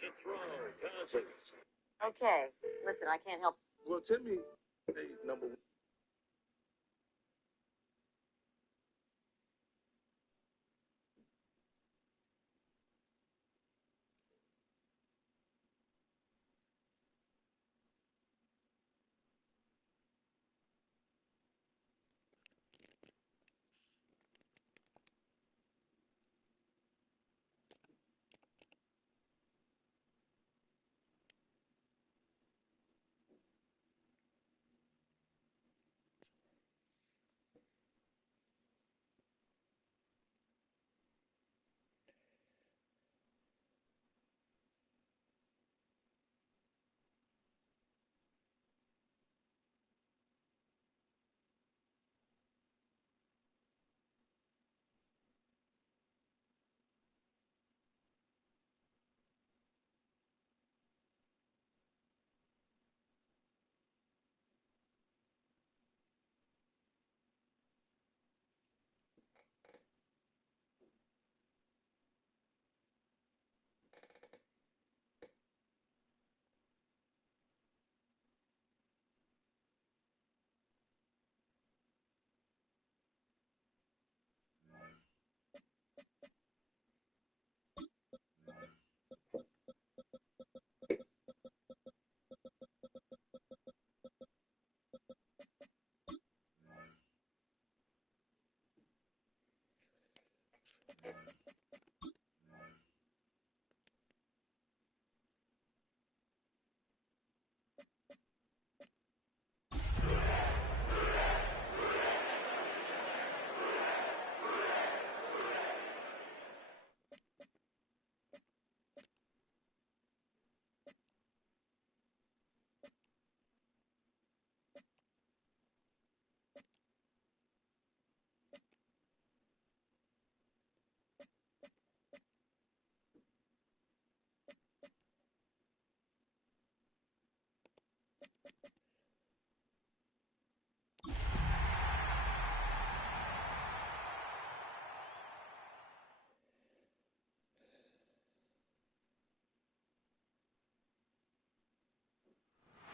To throw, passes. Okay, listen, I can't help. Well, Timmy, hey, number one.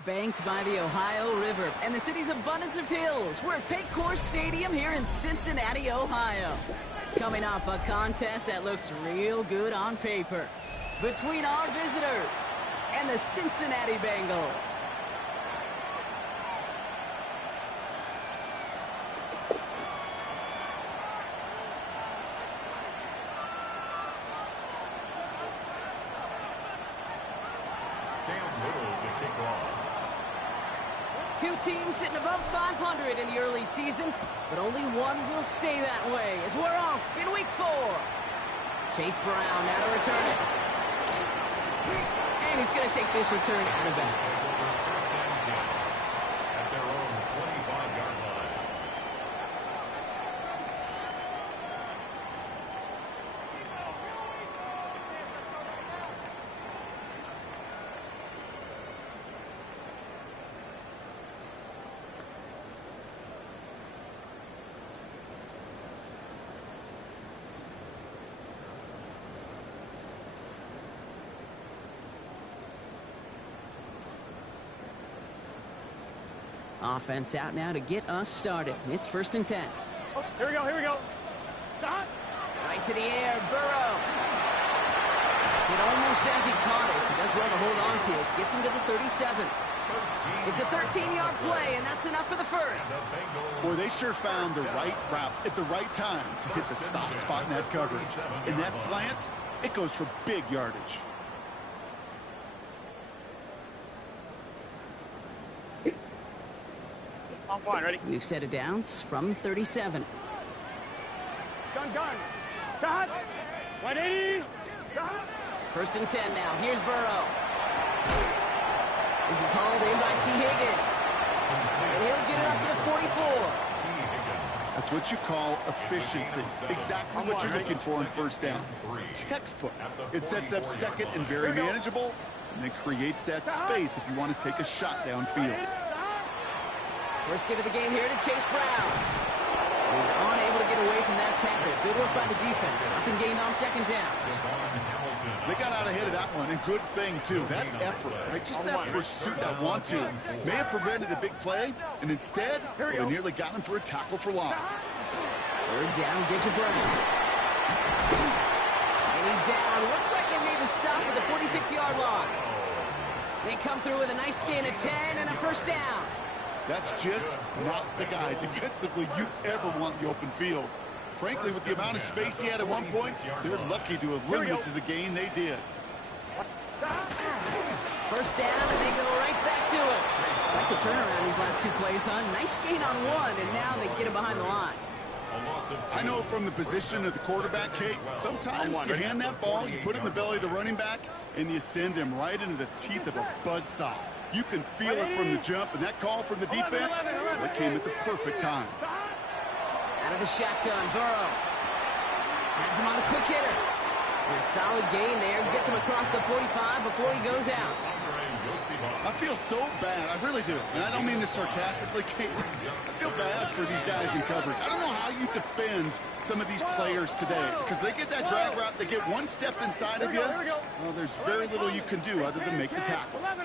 Banked by the Ohio River and the city's abundance of hills. We're at Paycor Stadium here in Cincinnati, Ohio. Coming up, a contest that looks real good on paper between our visitors and the Cincinnati Bengals. Two teams sitting above 500 in the early season, but only one will stay that way as we're off in week 4. Chase Brown now to return it. And he's going to take this return out of bounds. At their own 25-yard line. Offense out now to get us started. It's 1st and 10. Oh, here we go. Stop. Right to the air, Burrow. It almost as he caught it. He does well to hold on to it. Gets him to the 37. It's a 13-yard play, and that's enough for the first. Boy, they sure found the right route at the right time to hit the soft spot in that coverage. And that slant, it goes for big yardage. On point, ready? We've set it downs from 37. Gun. Cut. 180. Cut. 1st and 10 now. Here's Burrow. This is hauled in by T. Higgins. And he'll get it up to the 44. That's what you call efficiency. Exactly what you're looking for in 1st down. Textbook. It sets up 2nd and very manageable, and it creates that space if you want to take a shot downfield. First give of the game here to Chase Brown. He's unable to get away from that tackle. Good work by the defense. Nothing gained on 2nd down. They got out ahead of that one, and good thing, too. That effort, right? Just that pursuit, that want-to, may have prevented a big play, and instead, well, they nearly got him for a tackle for loss. Third down, get your Brown. And he's down. Looks like they made the stop at the 46-yard line. They come through with a nice gain of 10 and a first down. That's just not the guy defensively you ever want in the open field. Frankly, with the amount of space he had at one point, they're lucky to have limited to the gain they did. First down, and they go right back to it. Like the turnaround these last two plays, huh? Nice gain on one, and now they get him behind the line. I know from the position of the quarterback, Kate, sometimes you hand that ball, you put it in the belly of the running back, and you send him right into the teeth of a buzzsaw. You can feel it from the jump, and that call from the defense, that came at the perfect time. Out of the shotgun, Burrow. Has him on the quick hitter. And a solid gain there. Gets him across the 45 before he goes out. I feel so bad. I really do. And I don't mean this sarcastically, Kate. I feel bad for these guys in coverage. I don't know how you defend some of these players today. Because they get that drag route, they get one step inside of you. Well, there's very little you can do other than make the tackle. 11.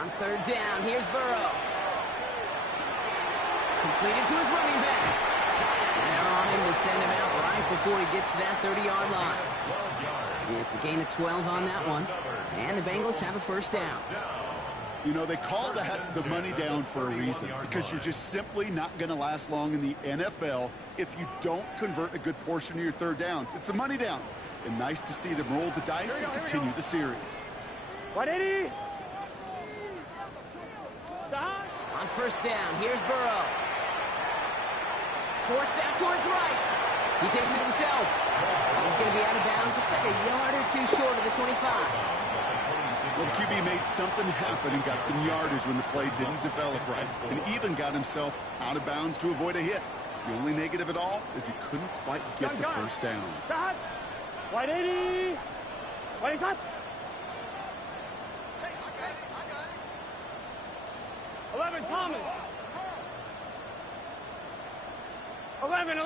On third down, here's Burrow. Completed to his running back. And they're on him to send him out right before he gets to that 30-yard line. It's a gain of 12 on that one. And the Bengals have a first down. You know, they call that the money down for a reason, because you're just simply not going to last long in the NFL if you don't convert a good portion of your third downs. It's the money down. And nice to see them roll the dice and continue the series. 180. On first down, here's Burrow. Forced out to his right. He takes it himself. He's going to be out of bounds. Looks like a yard or two short of the 25. Well, the QB made something happen and got some yardage when the play didn't develop right, and even got himself out of bounds to avoid a hit. The only negative at all is he couldn't quite get the first down. 180. 27. 11, Thomas. 11.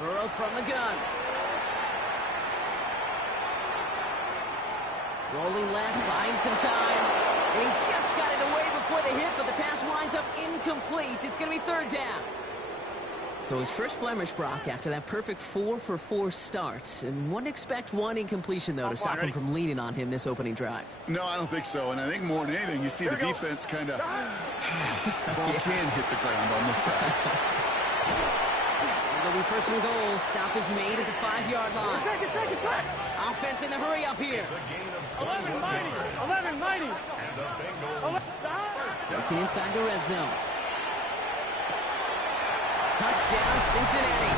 Burrow from the gun. Rolling left, buying some time. And he just got it away before the hit, but the pass winds up incomplete. It's going to be third down. So his first blemish, Brock, after that perfect 4-for-4 start. And wouldn't expect one incompletion, though, to stop him from leaning on him this opening drive. No, I don't think so. And I think more than anything, you see the defense kind of... ball can hit the ground on this side. It'll be first and goal. Stop is made at the 5-yard line. Offense in the hurry up here. 11 mighty. Working inside the red zone. Touchdown, Cincinnati.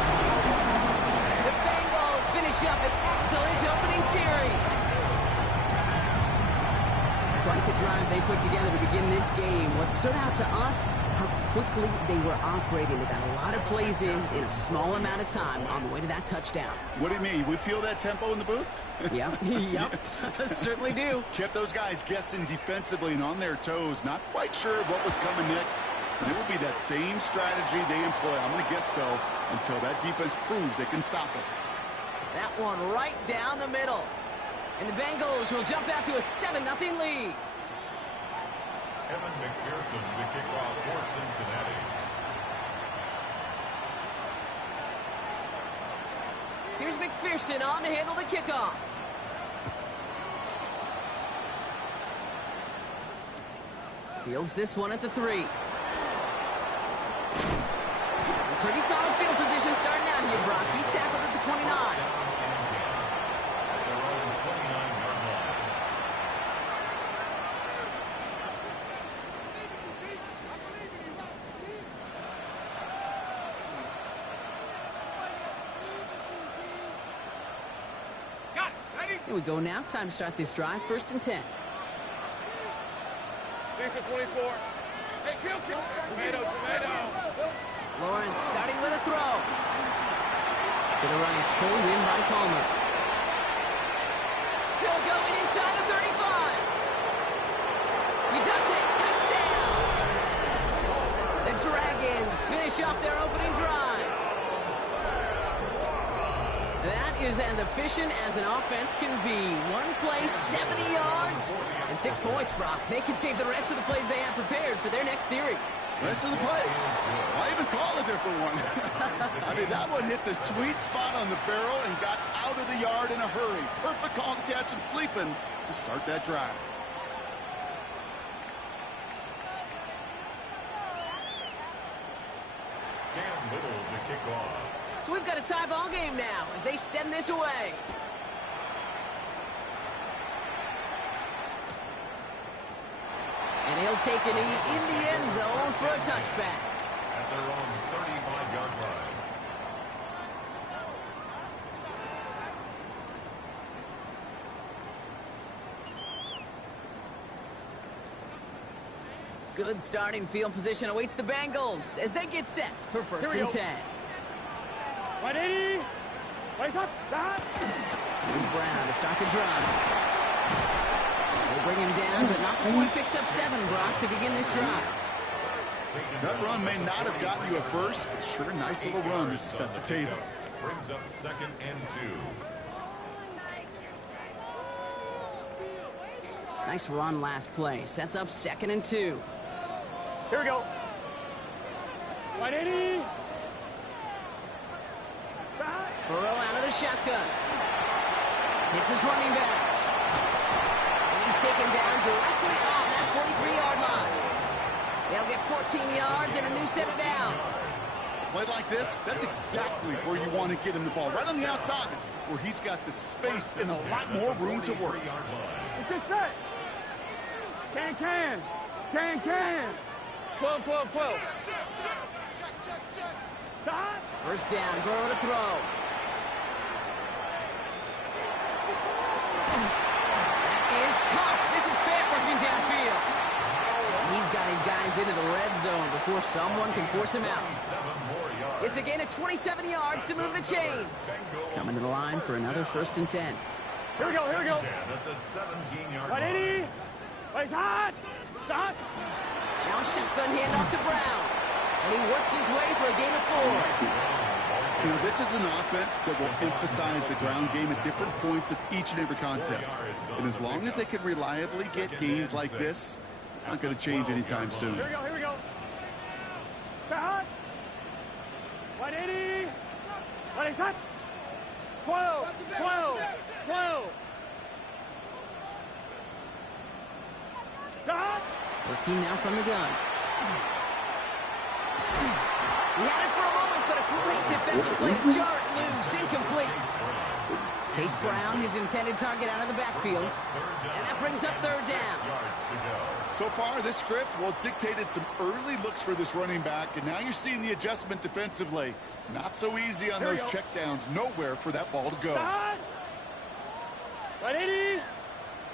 The Bengals finish up an excellent opening series. Quite the drive they put together to begin this game. What stood out to us, how quickly they were operating. They got a lot of plays in a small amount of time on the way to that touchdown. What do you mean? We feel that tempo in the booth? Yep. Certainly do. Kept those guys guessing defensively and on their toes, not quite sure what was coming next. And it will be that same strategy they employ, I'm going to guess so, until that defense proves they can stop it. That one right down the middle. And the Bengals will jump out to a 7-0 lead. Evan McPherson, the kickoff for Cincinnati. Here's McPherson on to handle the kickoff. Fields this one at the 3. Pretty solid field position starting out here, Brock. He's tackled at the 29. Here we go now. Time to start this drive. First and 10. These are 24. Hey, kill. Tomato. Lawrence starting with a throw. To the right, it's pulled in by Palmer. Still going inside the 35. He does it. Touchdown. The Dragons finish off their opening drive. That is as efficient as an offense can be. One play, 70 yards, and 6 points, Brock. They can save the rest of the plays they have prepared for their next series. Rest of the plays? Why even call a different one? I mean, that one hit the sweet spot on the barrel and got out of the yard in a hurry. Perfect call to catch him sleeping to start that drive. Cam Little to kick off. So we've got a tie ball game now as they send this away. And he'll take a knee in the end zone for a touchback. At their own 35-yard line. Good starting field position awaits the Bengals as they get set for first and 10. 180. Place up. Stop. Here's Brown to start the drive. They'll bring him down, but not before he picks up 7, Brock, to begin this drive. That run may not have gotten you a first, but sure, nice little run to set the table. Brings up 2nd and 2. Nice run last play. Sets up 2nd and 2. Here we go. 180. Burrow out of the shotgun. Hits his running back. And he's taken down directly on that 43-yard line. They'll get 14 yards and a new set of downs. A play like this, that's exactly where you want to get him the ball. Right on the outside, where he's got the space and a lot more room to work. It's good set. Can. 12. Stop. First down, Burrow to throw. That is Cox. This is Fant working downfield. He's got his guys into the red zone before someone can force him out. It's a gain of 27 yards to move the chains. Coming to the line for another first and 10. Here we go. At the 17-yard 180. line. Place hot. Stop. Now a shotgun handoff to Brown. And he works his way for a gain of 4. You know, this is an offense that will emphasize the ground game at different points of each and every contest. And as long as they can reliably get gains like this, it's not going to change anytime soon. Here we go. Stop. 180. Place hot. 12. Stop. Working now from the gun. He had it for a moment, but a great defensive play to jar it loose. Incomplete. Case Brown, his intended target, out of the backfield. And that brings up 3rd down. So far, this script, well, it's dictated some early looks for this running back, and now you're seeing the adjustment defensively. Not so easy on those checkdowns. Nowhere for that ball to go. Hot. 180.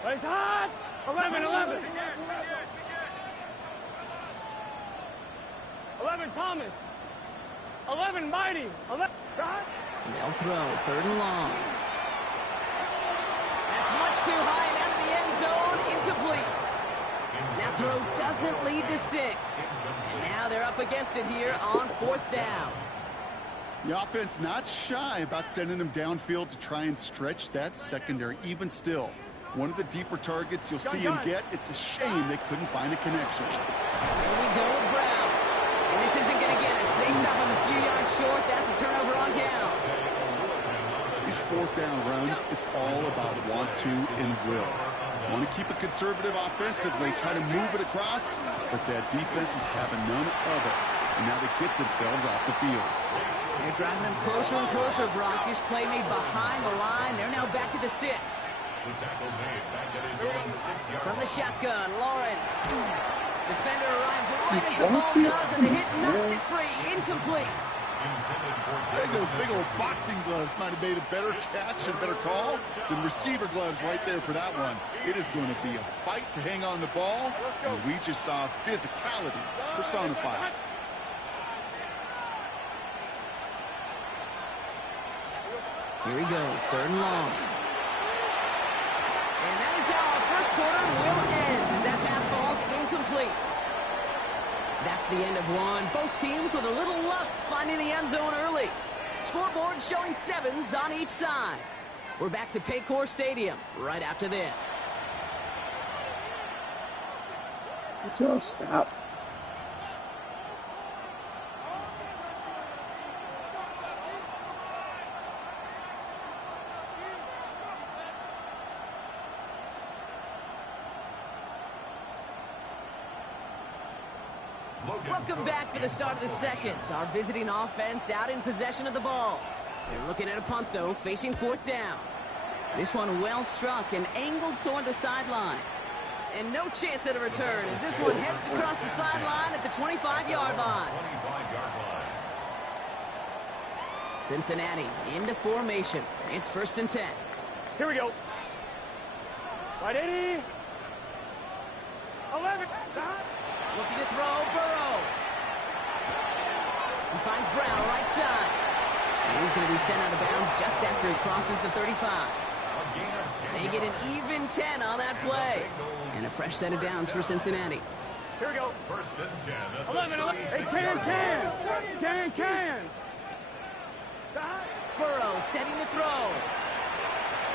Place hot. 11. 11 Thomas. 11 Mighty. 11 Scott. They'll throw 3rd and long. That's much too high and out of the end zone. Incomplete. That throw doesn't lead to 6. And now they're up against it here on 4th down. The offense not shy about sending them downfield to try and stretch that secondary. Even still, one of the deeper targets you'll see him get. It's a shame they couldn't find a connection. Here we go with Brown. And this isn't going to get it. They stop him a few yards short. That's a turnover on downs. These 4th down runs, it's all about want to and will. Want to keep it conservative offensively, try to move it across, but that defense was having none of it. And now they get themselves off the field. They're driving them closer and closer, Brock. This play made behind the line. They're now back at the 6. The tackle made back at his own 6-yard From the line. shotgun, Lawrence. Defender arrives right as the ball does, and the hit knocks it free. Incomplete. I think those big old boxing gloves might have made a better catch and better call than receiver gloves right there for that one. It is going to be a fight to hang on the ball, and we just saw physicality personified. Here he goes, 3rd and long. And that is how our first quarter will end, as that pass falls incomplete. That's the end of one. Both teams with a little luck finding the end zone early. Scoreboard showing 7s on each side. We're back to Paycor Stadium right after this. Just stop. Welcome back for the start of the second. Our visiting offense out in possession of the ball. They're looking at a punt, though, facing 4th down. This one well struck and angled toward the sideline. And no chance at a return as this one heads across the sideline at the 25-yard line. Cincinnati into formation. It's 1st and 10. Here we go. Right 80. 11. Looking to throw, Burrow. He finds Brown right side. He's going to be sent out of bounds just after he crosses the 35. They get an even 10 on that play. And a fresh set of downs for Cincinnati. Here we go. 1st and 10. 11. Hey, can. Burrow setting to throw.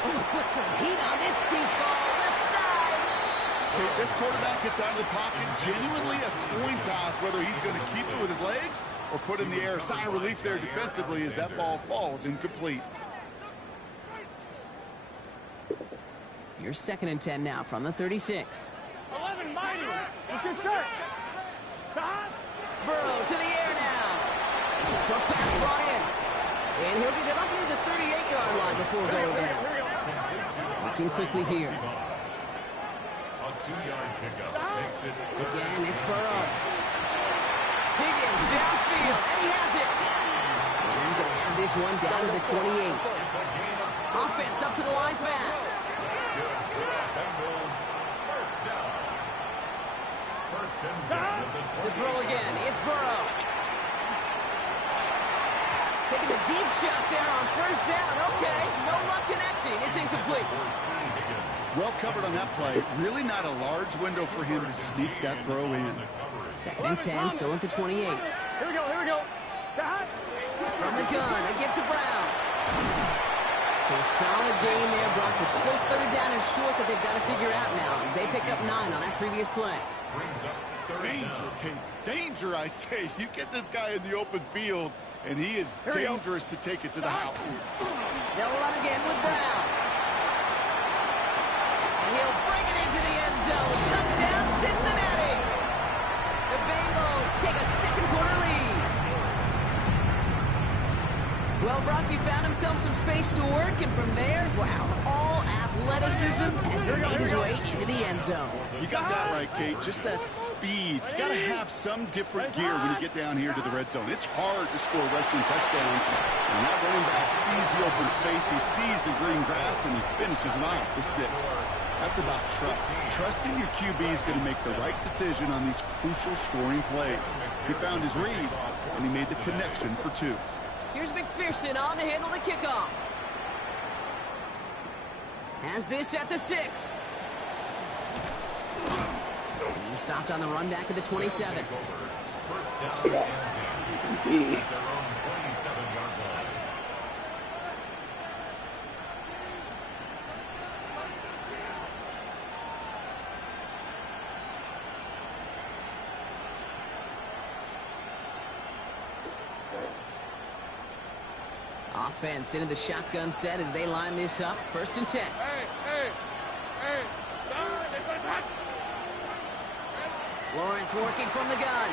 Oh, put some heat on this deep ball. Left side. Okay, this quarterback gets out of the pocket. Genuinely a coin toss whether he's going to keep it with his legs or put in the air. Sigh of relief there defensively as that ball falls incomplete. Here's 2nd and 10 now from the 36. 11, mighty. It's your set. Burrow to the air now. Tough pass brought in. And he'll get it up near the 38-yard line before going down. Looking quickly here. A 2-yard pickup makes it. Again, it's Burrow. Higgins downfield, and he has it. And he's going to have this one down to the 28. Offense up to the line fast. Bengals, 1st down. 1st and 10 at the 20. To throw again, it's Burrow. Taking a deep shot there on 1st down. Okay, no luck connecting. It's incomplete. Well covered on that play. Really not a large window for him to sneak that throw in. 2nd and 10, still at the 28. Here we go. From the gun, they get to Brown. So a solid gain there, Brock, but still 3rd down and short that they've got to figure out now as they pick up 9 on that previous play. Brings up 3rd Danger, Kate. Danger, I say. You get this guy in the open field, and he is dangerous to take it to the house. They'll run again with Brown. And he'll bring it into the end zone. Touchdown, Cincinnati. The Bengals take a 2nd quarter lead. Well, Brock, he found himself some space to work, and from there, wow, all athleticism as he made his way into the end zone. You got that right, Kate. Just that speed. You got to have some different gear when you get down here to the red zone. It's hard to score rushing touchdowns. And that running back sees the open space, he sees the green grass, and he finishes it off for 6. That's about trust. Trusting your QB is going to make the right decision on these crucial scoring plays. He found his read, and he made the connection for 2. Here's McPherson on to handle the kickoff. Has this at the 6. He stopped on the run back at the 27. 1st down and 10. At their own 27-yard line. Offense into the shotgun set as they line this up. 1st and 10. Hey. Lawrence working from the gun.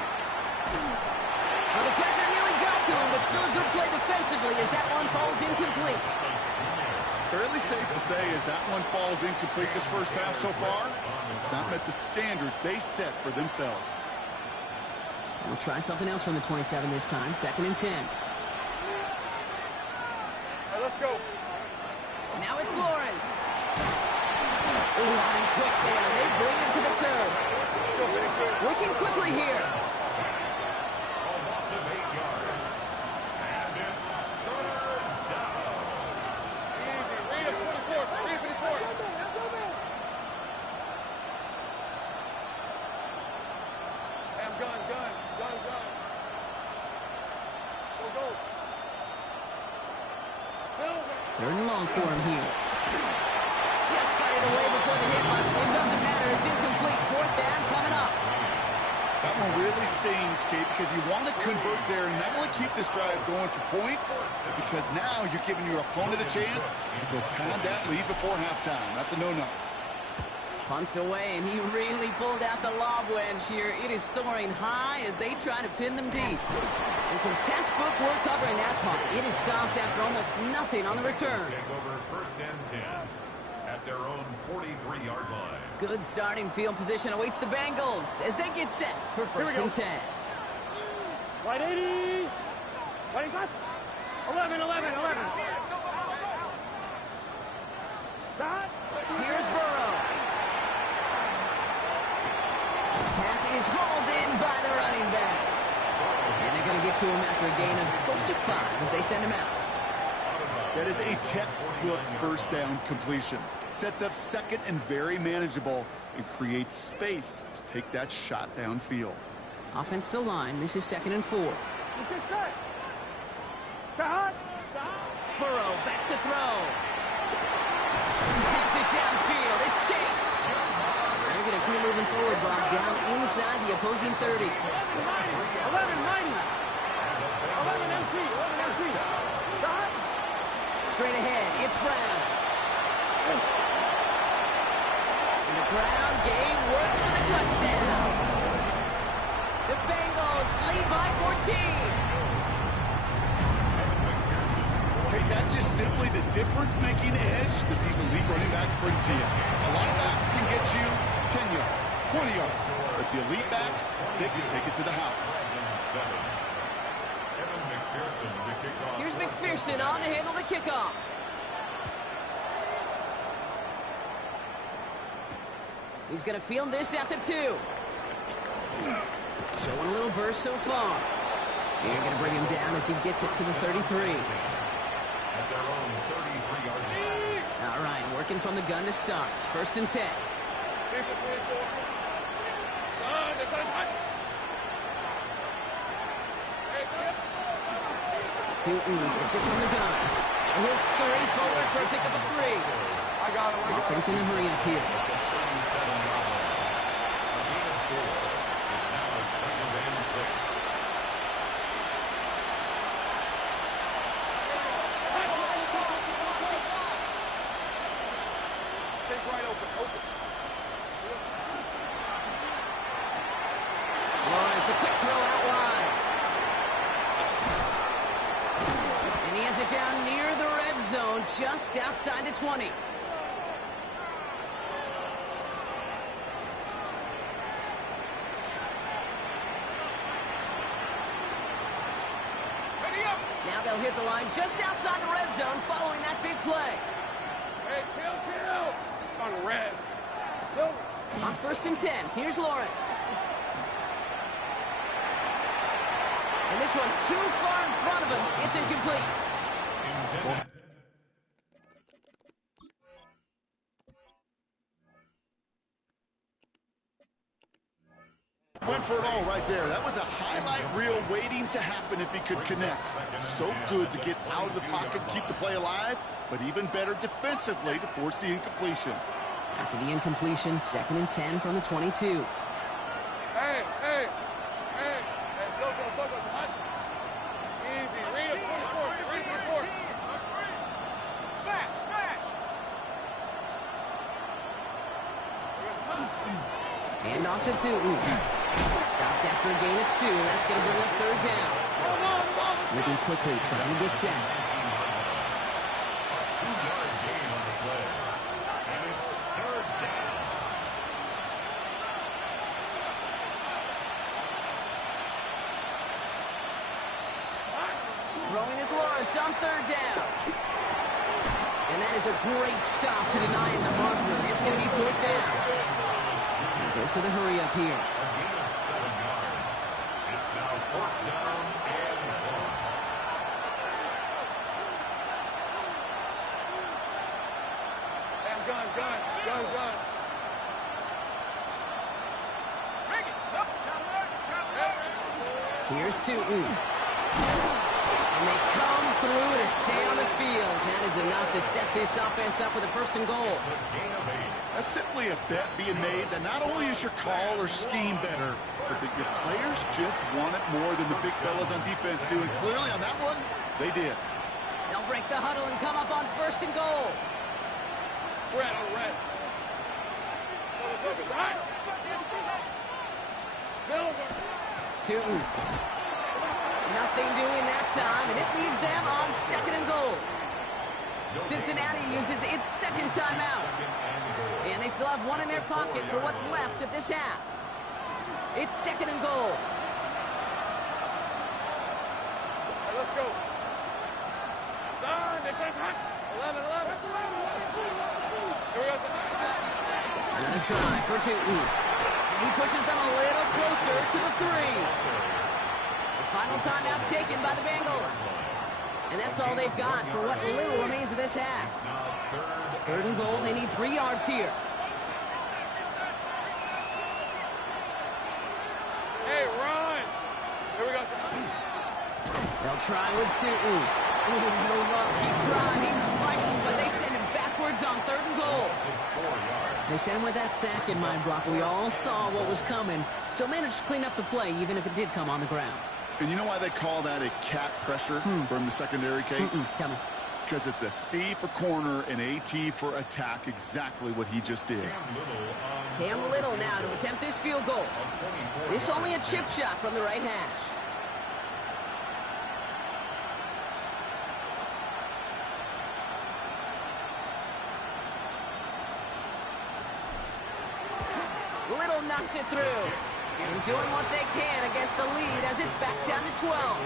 Well, the pressure nearly got to him, but still a good play defensively as that one falls incomplete. Fairly safe to say as that one falls incomplete this first half so far. It's not met the standard they set for themselves. We'll try something else from the 27 this time. 2nd and 10. Let's go. Now it's Lawrence. Running quick there. They bring him to the turn. Working quickly here. A loss of 8 yards. And it's 3rd down. Easy. Read it 44. Read it 44. Gun. Go. Third and long for him here. Just got it away before the hit, but it doesn't matter. It's incomplete. Fourth down coming up. That one really stings, Kate, because you want to convert there and not only keep this drive going for points, because now you're giving your opponent a chance to go pound that lead before halftime. That's a no-no. Punts away, and he really pulled out the lob wedge here. It is soaring high as they try to pin them deep. And some textbook work covering that punt. It is stopped after almost nothing on the return. Take over first and 10 at their own 43-yard line. Good starting field position awaits the Bengals as they get set for first and 10. Right 80. Right left. 11. Here's Burrow. Pass is hauled in by the running back. And they're going to get to him after a gain of close to 5 as they send him out. That is a textbook first down completion. Sets up second and very manageable and creates space to take that shot downfield. Offensive line, this is 2nd and 4. Burrow back to throw. Pass it downfield. It's Chase. They're going to keep moving forward, Brock, down inside the opposing 30. 11 MC. Straight ahead, it's Brown. And the ground game works for the touchdown. The Bengals lead by 14. Okay, that's just simply the difference-making edge that these elite running backs bring to you. A lot of backs can get you 10 yards, 20 yards, but the elite backs, they can take it to the house. Here's McPherson on to handle the kickoff. He's going to field this at the 2. Showing a little burst so far. You're going to bring him down as he gets it to the 33. At their own 33-yard line. All right, working from the gun to start. First and 10. Tootin gets it from the gun. And he'll scurry forward for a pickup of 3. I got him. Offense in a hurry up here. It's now 2nd and 6. Take right open. Lawrence, a quick throw out wide. And he has it down near the red zone, just outside the 20. Now they'll hit the line just outside the red zone following that big play. Hey, kill. On red. On first and 10, here's Lawrence. And this one too far in front of him. It's incomplete. Went for it all right there. That was a highlight reel waiting to happen if he could connect. So good to get out of the pocket, keep the play alive, but even better defensively to force the incompletion. After the incompletion, 2nd and 10 from the 22. Hey. So go. Easy. Read it 44. Smash. Hand off to Tootin. Stopped after a gain of 2. That's going to bring up 3rd down. Moving quickly, trying to get set. 2-yard gain on the play. And it's 3rd down. Throwing is Lawrence on 3rd down. And that is a great stop to deny him the marker. It's going to be 4th down. And dose of the hurry up here. A gain of 7 yards. It's now 4th down and 1. Gun. Here's Tootin. And And they come through to stay on the field. That is enough to set this offense up with a 1st and goal. That's simply a bet being made that not only is your call or scheme better, but that your players just want it more than the big fellas on defense do. And clearly on that one, they did. They'll break the huddle and come up on 1st and goal. Red on red. Right. Silver. Tootin. Nothing doing that time, and it leaves them on 2nd and goal. Cincinnati uses its 2nd timeout. And they still have one in their pocket for what's left of this half. It's 2nd and goal. Right, let's go. Son, they said hot. 11. Here we go. Another try for Tootin. And he pushes them a little closer to the 3. The final timeout taken by the Bengals. And that's all they've got for what little remains of this half. 3rd and goal, they need 3 yards here. Hey, run. Here we go. They'll try with Tootin. Ooh, no luck. He tried. He was fighting, but they send him backwards on 3rd and goal. They sent him with that sack in mind, Brock. We all saw what was coming, so managed to clean up the play, even if it did come on the ground. And you know why they call that a cat pressure from the secondary, Kate? Tell me. Because it's a C for corner and a T for attack, exactly what he just did. Cam Little now to attempt this field goal. This only a chip shot from the right hash. Little knocks it through. And doing what they can against the lead as it's back down to 12.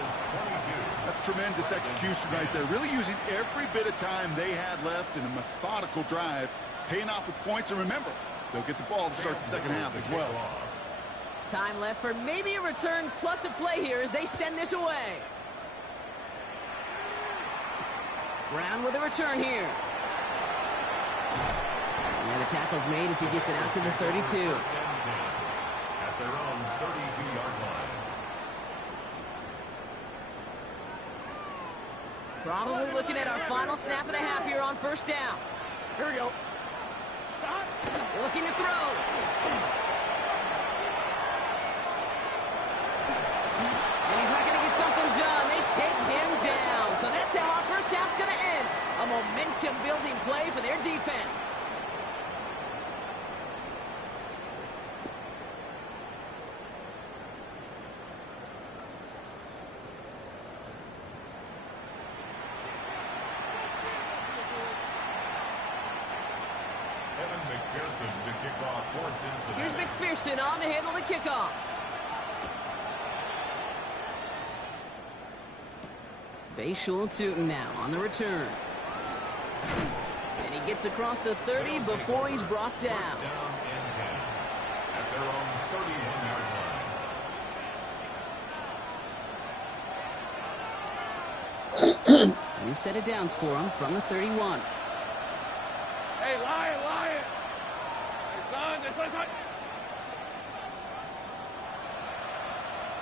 That's tremendous execution right there. Really using every bit of time they had left in a methodical drive, paying off with points. And remember, they'll get the ball to start the 2nd half as well. Time left for maybe a return plus a play here as they send this away. Brown with a return here. And the tackle's made as he gets it out to the 32. At their own 32-yard line. Probably looking at our final snap of the half here on 1st down. Here we go. Looking to throw. And he's not going to get something done. They take him down. So that's how our 1st half's going to end. A momentum-building play for their defense. Here's McPherson on to handle the kickoff. Bayshul Tootin now on the return. And he gets across the 30 before he's brought down. First down and 10 at their own 31-yard line. New set of downs for him from the 31. Hey, Lion. Hey, son, this one's hot.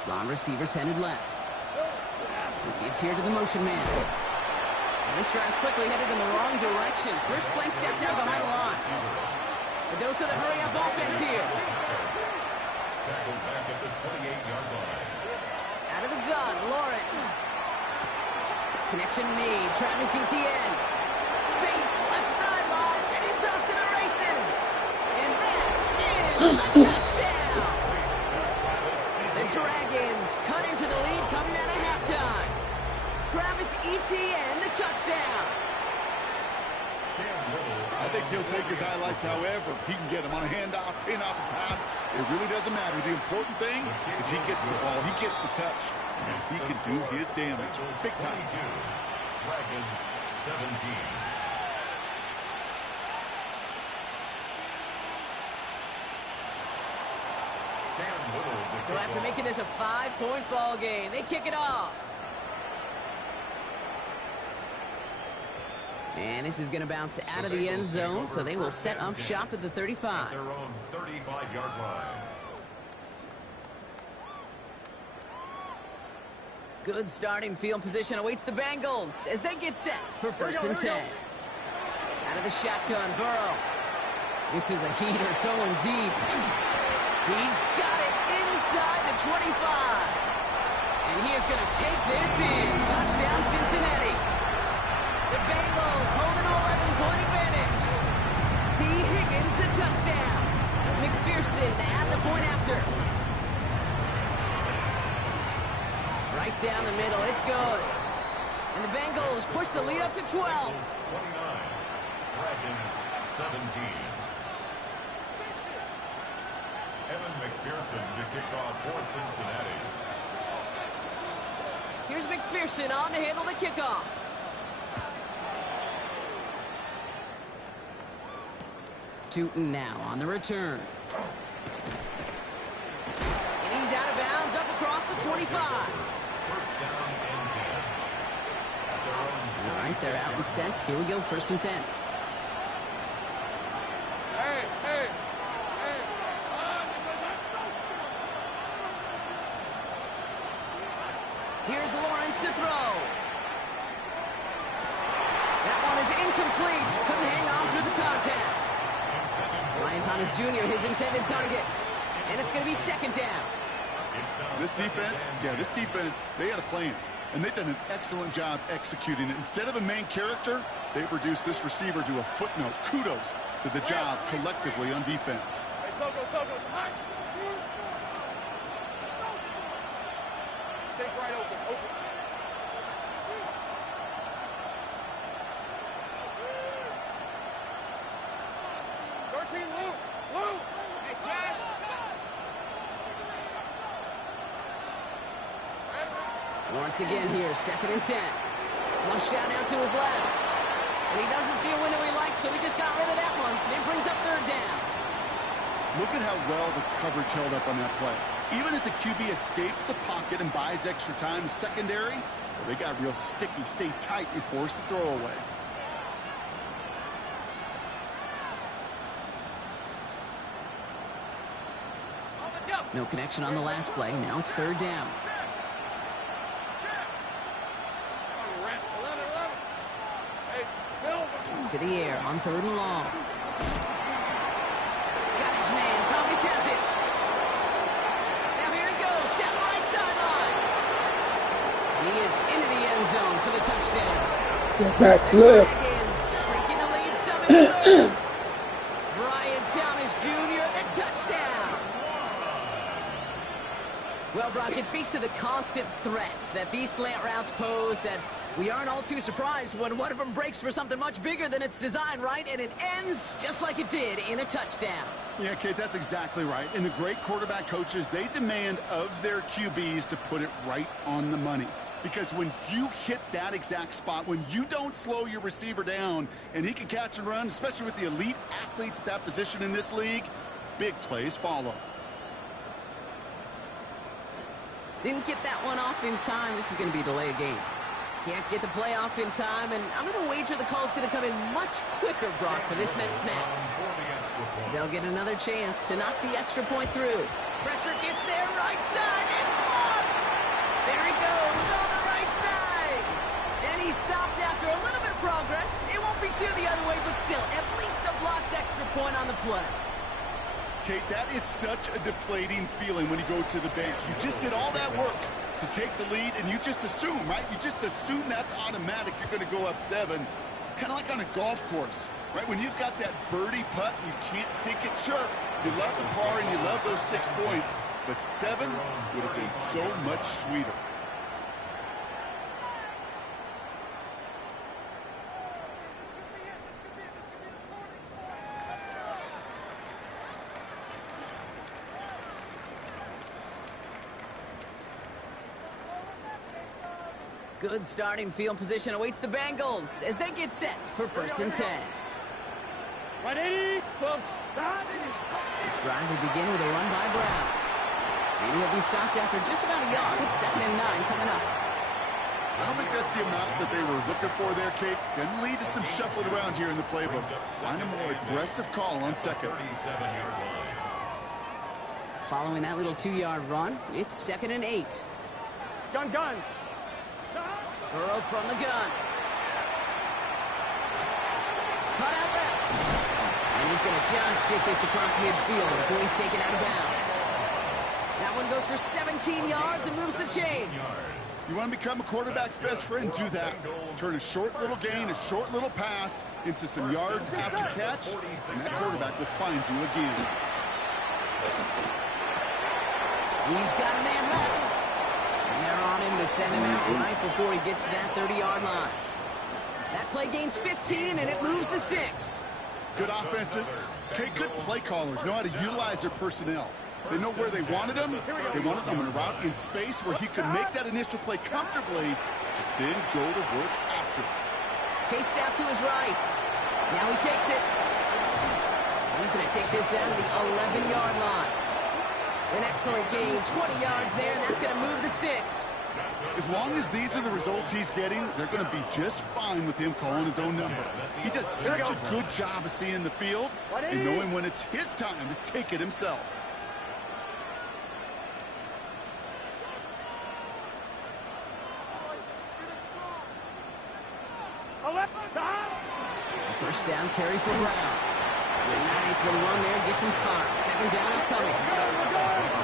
Slot receivers headed left. We give here to the motion man. And this drive's quickly headed in the wrong direction. First play set down behind the line. A dose of the hurry-up offense here. Tackled back at the 28-yard line. Out of the gun, Lawrence. Connection made. Travis Etienne. Space, left sideline, and he's off to the races. And that is a touchdown. The Dragons cut into the lead coming out of halftime. Travis Etienne, the touchdown. I think he'll take his highlights however he can get them on a handoff, pin off a pass. It really doesn't matter. The important thing is he gets the ball, he gets the touch, and he can do his damage. Big time. Dragons 17. So after making this a 5-point ball game, they kick it off. And this is going to bounce out of the end zone, so they will set up shop at the 35. At their own 35-yard line. Good starting field position awaits the Bengals as they get set for first and 10. Out of the shotgun, Burrow. This is a heater going deep. He's got it inside the 25. And he is going to take this in. Touchdown, Cincinnati. The Bengals hold an 11-point advantage. T. Higgins, the touchdown. McPherson at the point after. Right down the middle. It's good. And the Bengals push the lead up to 12. Bengals 29. Dragons 17. Evan McPherson to kick off for Cincinnati. Here's McPherson on to handle the kickoff. Tootin now on the return. And he's out of bounds up across the 25. First down and 10. At their own All right, they're out and set. Here we go, first and 10. Here's Lawrence to throw. That one is incomplete. Couldn't hang on through the contact. Ryan Thomas Jr., his intended target. And it's going to be second down. This defense, they had a plan. And they've done an excellent job executing it. Instead of a main character, they've reduced this receiver to a footnote. Kudos to the job collectively on defense. Take right open. Lou. Hey, smash. Once again here, second and 10. Flush down out to his left. And he doesn't see a window he likes, so he just got rid of that one. It brings up third down. Look at how well the coverage held up on that play. Even as the QB escapes the pocket and buys extra time, secondary, well, they got real sticky, stay tight, and force the throw away. No connection on the last play. Now it's third down. To the air on third and long. Got his man. Thomas has it. Now here he goes down the right sideline. He is into the end zone for the touchdown. Get back, Cliff. Dragons shrinking the lead 7-3. Brian Thomas Jr. the touchdown. Well, Brock, it speaks to the constant threats that these slant routes pose, that we aren't all too surprised when one of them breaks for something much bigger than its design, right? And it ends just like it did in a touchdown. Yeah, Kate, that's exactly right. And the great quarterback coaches, they demand of their QBs to put it right on the money. Because when you hit that exact spot, when you don't slow your receiver down and he can catch and run, especially with the elite athletes at that position in this league, big plays follow. Didn't get that one off in time. This is going to be a delayed game. Can't get the play off in time, and I'm going to wager the call's going to come in much quicker, Brock, for this next snap. They'll get another chance to knock the extra point through. Pressure gets there, right side. It's blocked. There he goes on the right side. And he stopped after a little bit of progress. It won't be two the other way, but still, at least a blocked extra point on the play. Kate, that is such a deflating feeling when you go to the bench. You just did all that work to take the lead, and you just assume, right? You just assume that's automatic. You're going to go up 7. It's kind of like on a golf course, right? When you've got that birdie putt, you can't sink it sharp. You love the par and you love those 6 points, but 7 would have been so much sweeter. Good starting field position awaits the Bengals as they get set for first and 10. This drive will begin with a run by Brown. And he'll be stopped after just about a yard. Second and 9 coming up. I don't think that's the amount that they were looking for there, Kate. Going to lead to some shuffling around here in the playbook. Find a more aggressive call on second. Following that little 2-yard run, it's second and 8. Gun. Burrow from the gun. Cut out left. And he's going to just get this across midfield before he's taken out of bounds. That one goes for 17 yards and moves the chains. You want to become a quarterback's best friend? Do that. Turn a short little gain, a short little pass into some yards after catch, and that quarterback will find you again. He's got a man left. And they're on him to send him out right before he gets to that 30-yard line. That play gains 15, and it moves the sticks. Good offenses. Okay, good play callers know how to utilize their personnel. They know where they wanted him. They wanted him in a route in space where he could make that initial play comfortably, then go to work after. Chased out to his right. Now he takes it. He's going to take this down to the 11-yard line. An excellent gain, 20 yards there, and that's going to move the sticks. As long as these are the results he's getting, they're going to be just fine with him calling his own number. He does such a good job of seeing the field and knowing when it's his time to take it himself. First down carry for Brown. A nice little run there, gets him 5. Second down upcoming.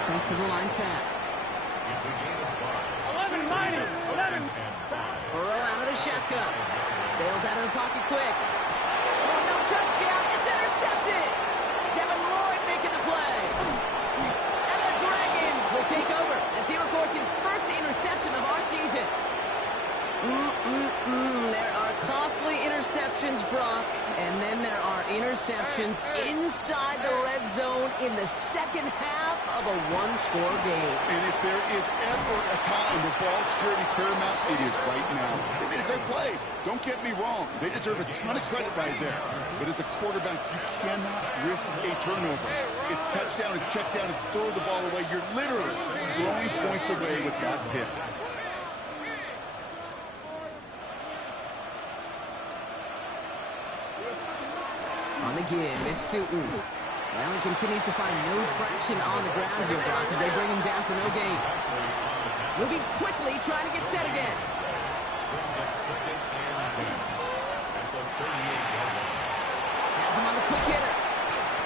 Offensive line fast. It's a gain of 5. 11. Burrow out of the shotgun. Bails out of the pocket quick. Oh, no touchdown. It's intercepted. Devin Lloyd making the play. And the Dragons will take over as he records his first interception of our season. There are costly interceptions, Brock, and then there are interceptions inside the red zone in the second half of a one-score game. And if there is ever a time where ball security is paramount, it is right now. They made a great play. Don't get me wrong. They deserve a ton of credit right there. But as a quarterback, you cannot risk a turnover. It's touchdown, it's check down, it's throw the ball away. You're literally throwing points away with that pick. On the give, it's Tootin. Well, he continues to find no traction on the ground here, Brock, as they bring him down for no gain. Moving quickly, trying to get set again. Has him on the quick hitter.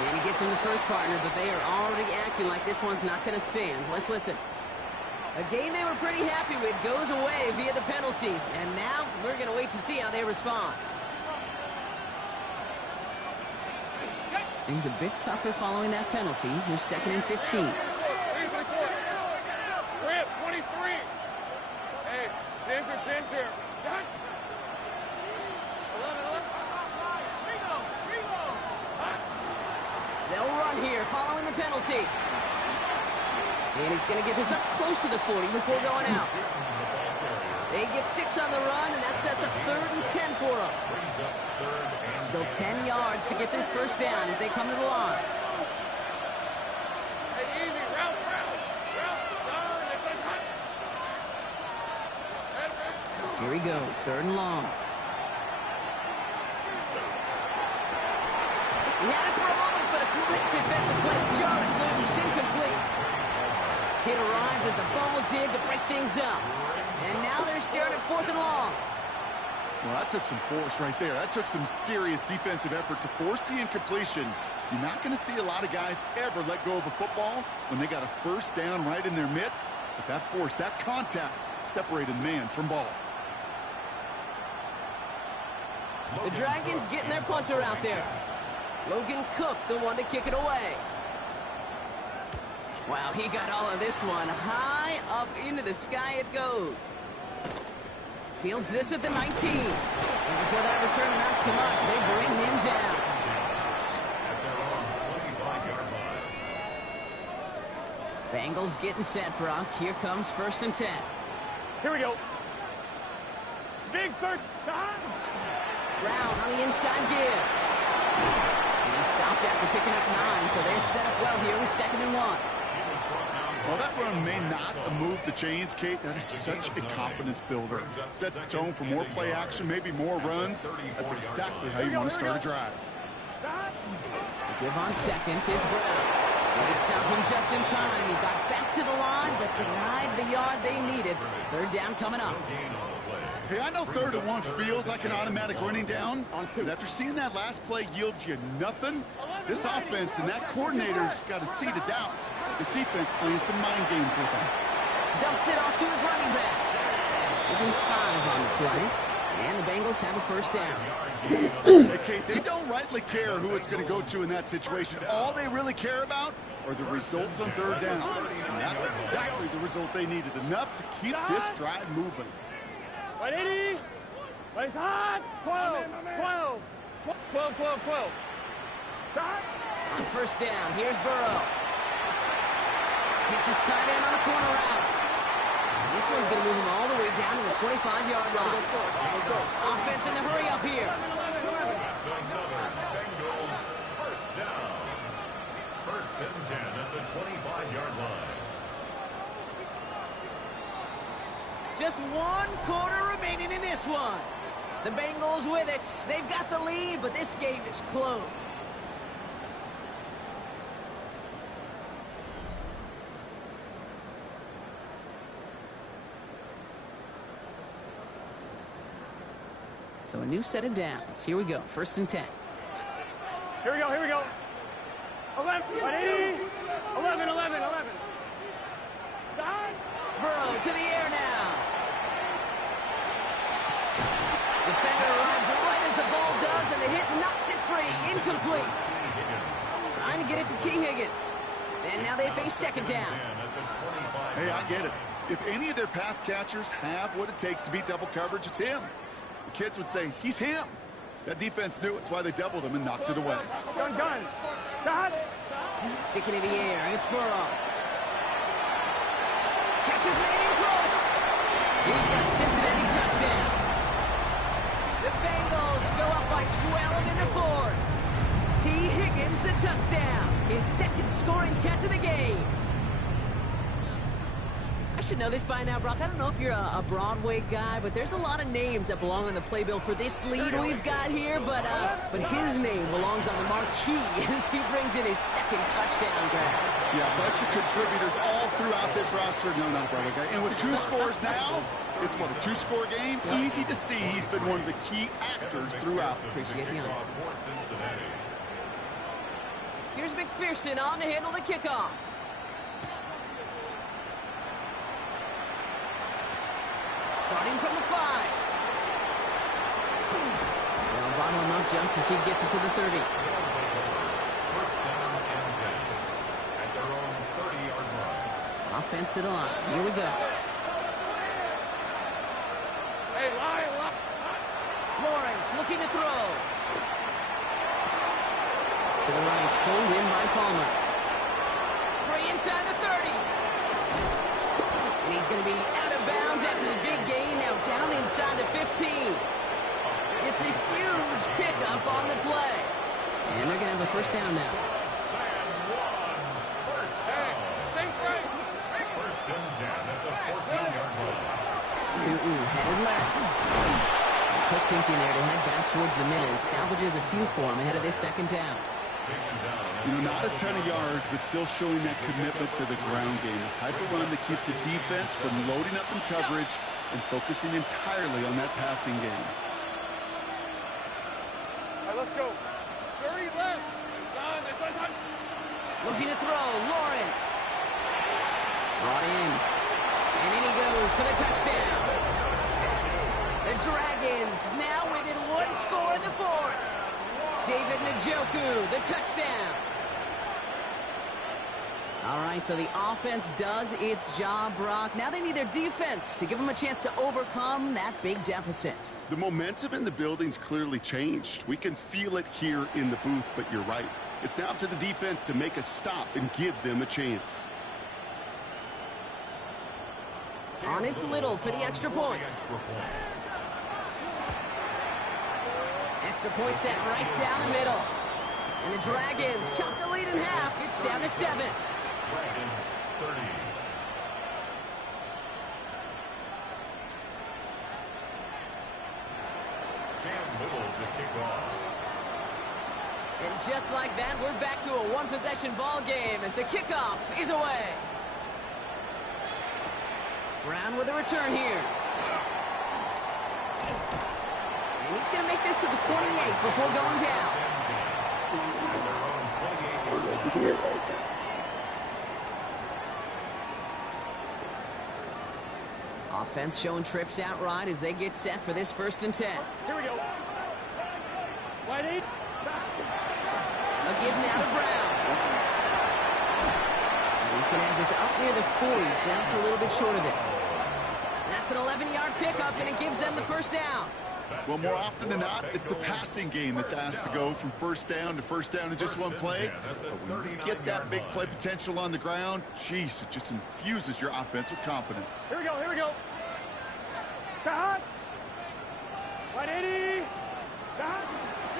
And he gets him the first partner, but they are already acting like this one's not going to stand. Let's listen. A game they were pretty happy with goes away via the penalty. And now we're going to wait to see how they respond. Things a bit tougher following that penalty. Here's 2nd and 15. Grip, 23. Hey, center. Done. 11. They'll run here following the penalty. And he's going to get this up close to the 40 before going out. They get 6 on the run, and that sets up 3rd and 10 for them. Still 10 yards to get this first down as they come to the line. Hey, easy. Route. Here he goes, 3rd and long. He had it for a moment, but a great defensive play to jar it loose, incomplete. Hit arrived as the ball did to break things up. And now they're staring at 4th and long. Well, that took some force right there. That took some serious defensive effort to force the incompletion. You're not going to see a lot of guys ever let go of a football when they got a first down right in their midst. But that force, that contact, separated man from ball. The Dragons getting their punter out there. Logan Cook, the one to kick it away. Wow, he got all of this one. High up into the sky it goes. Fields this at the 19. And before that return amounts to much, they bring him down. Bengals getting set, Brock. Here comes 1st and 10. Here we go. Big first time. Brown on the inside give. And he stopped after picking up 9, so they're set up well here with 2nd and 1. Well, that run may not move the chains, Kate. That is such a confidence builder. Sets the tone for more play action, maybe more runs. That's exactly how you want to start a drive. They give on 2nd, it's Brown. They stop him just in time. He got back to the line, but denied the yard they needed. 3rd down coming up. Hey, I know 3rd and 1 feels like an automatic running down, but after seeing that last play yield you nothing, this offense and that coordinator's got a seed of doubt. This defense playing some mind games with him. Dumps it off to his running back. 7-5 on the play, and the Bengals have a first down. Hey, Kate, they don't rightly care who it's going to go to in that situation. All they really care about are the results on 3rd down. And that's exactly the result they needed, enough to keep this drive moving. 180. Place hot. 12. 12. 12. 12. 12. Stop. First down. Here's Burrow. Hits his tight end on a corner route. This one's going to move him all the way down to the 25-yard line. Offense in the hurry up here. That's another Bengals first down. 1st and 10 at the 25-yard line. Just 1 quarter remaining in this one. The Bengals with it. They've got the lead, but this game is close. So a new set of downs. Here we go. 1st and 10. Here we go. Here we go. 11. 180. 11. 11. 11. Stop. Burrow to the air now. Defender arrives right as the ball does, and the hit knocks it free. Incomplete. Trying to get it to T. Higgins. And now they face 2nd down. Hey, I get it. If any of their pass catchers have what it takes to beat double coverage, it's him. The kids would say, he's him. That defense knew it's why they doubled him and knocked it away. Gun. Gun. Stop. Sticking in the air. It's Burrow. Catch is made in close. He's got a Cincinnati touchdown. The Bengals go up by 12 in the 4th. T. Higgins the touchdown. His 2nd scoring catch of the game. I should know this by now, Brock. I don't know if you're a Broadway guy, but there's a lot of names that belong on the playbill for this lead we've got here, but his name belongs on the marquee as he brings in his 2nd touchdown grab. Yeah, a bunch of contributors all throughout this roster. No, not a Broadway guy. And with 2 scores now, it's what, a 2-score game? Yep. Easy to see he's been one of the key actors throughout. Appreciate the honesty. Here's McPherson on to handle the kickoff. Starting from the 5. They'll bottle him up just as he gets it to the 30. 1st down and 10 at their own 30-yard line. Offense to the line. Here we go. Hey, line. Lawrence looking to throw. To the right, it's pulled in by Palmer. Free inside the 30. And he's going to be out of bounds after the big gain, now down inside the 15. It's a huge pickup on the play. And they're going to have a first down now. First and 10 at the 14-yard line. Tootin headed left. Quick thinking there to head back towards the middle. Salvages a few for him ahead of this 2nd down. You know, not a ton of yards, but still showing that commitment to the ground game. The type of run that keeps the defense from loading up in coverage and focusing entirely on that passing game. All right, let's go. 30 left. Looking to throw. Lawrence. Brought in. And in he goes for the touchdown. The Dragons now within 1 score in the 4th. David Njoku, the touchdown. All right, so the offense does its job, Brock. Now they need their defense to give them a chance to overcome that big deficit. The momentum in the building's clearly changed. We can feel it here in the booth, but you're right. It's now up to the defense to make a stop and give them a chance. Honest Little for the extra point. Extra point set right down the middle. And the Dragons chop the lead in half. It's down to 7. Dragons 30. Cam Little to kick off. And just like that, we're back to a one-possession ball game as the kickoff is away. Brown with a return here. He's going to make this to the 28 before going down. Offense showing trips out right as they get set for this 1st and 10. Here we go. Wide 8. A give now to Brown. And he's going to have this up near the 40, just a little bit short of it. That's an 11-yard pickup, and it gives them the 1st down. Well, more often than not, it's the passing game that's asked to go from 1st down to 1st down in just one play. But when you get that big play potential on the ground, geez, it just infuses your offense with confidence. Here we go, here we go. Cut. 180. Cut.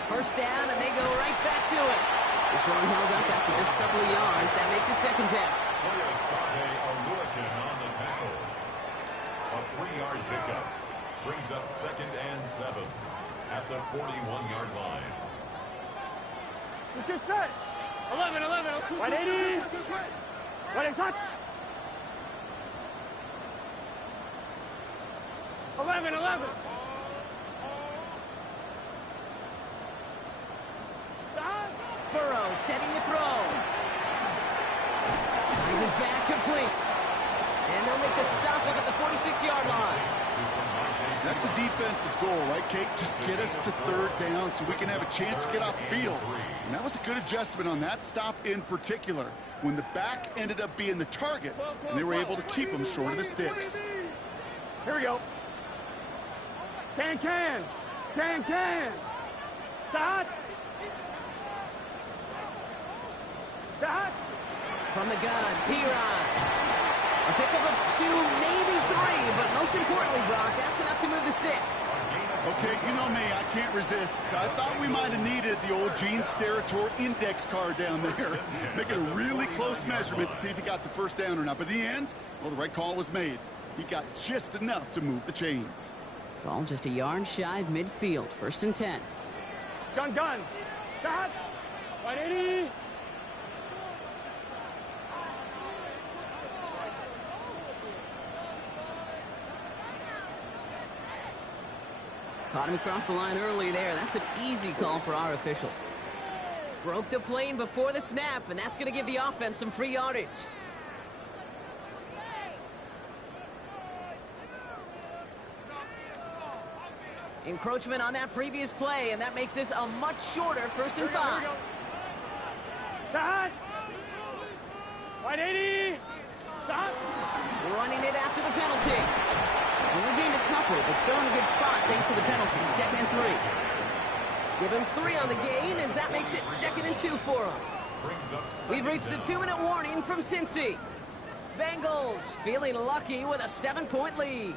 1st down, and they go right back to it. This one held up after just a couple of yards. That makes it 2nd down. On the tackle. A 3-yard pickup. Brings up 2nd and 7 at the 41-yard line. Let's get set. 11, 180. What is that? 11. Burrow setting the throw. Finds his back complete. And they'll make the stop up at the 46-yard line. That's a defense's goal, right, Kate? Just get us to 3rd down so we can have a chance to get off the field. And that was a good adjustment on that stop in particular, when the back ended up being the target, and they were able to keep him short of the sticks. Here we go. Can. Start. From the gun, P-Rod. A pickup of 2, maybe 3, but most importantly, Brock, that's enough to move the sticks. Okay, you know me, I can't resist. I thought we might have needed the old Gene Steratore index card down there. Make it a really close measurement to see if he got the 1st down or not. But in the end, well, the right call was made. He got just enough to move the chains. Ball just a yard shy of midfield. 1st and 10. Gun. Start. 180. Caught him across the line early there. That's an easy call for our officials. Broke the plane before the snap, and that's going to give the offense some free yardage. Encroachment on that previous play, and that makes this a much shorter 1st and 5. Start. 180. Stop. Running it after the penalty. Only gained a couple, but still in a good spot thanks to the penalty. 2nd and 3. Give him 3 on the gain, as that makes it 2nd and 2 for him. We've reached the 2-minute warning from Cincy. Bengals feeling lucky with a 7-point lead.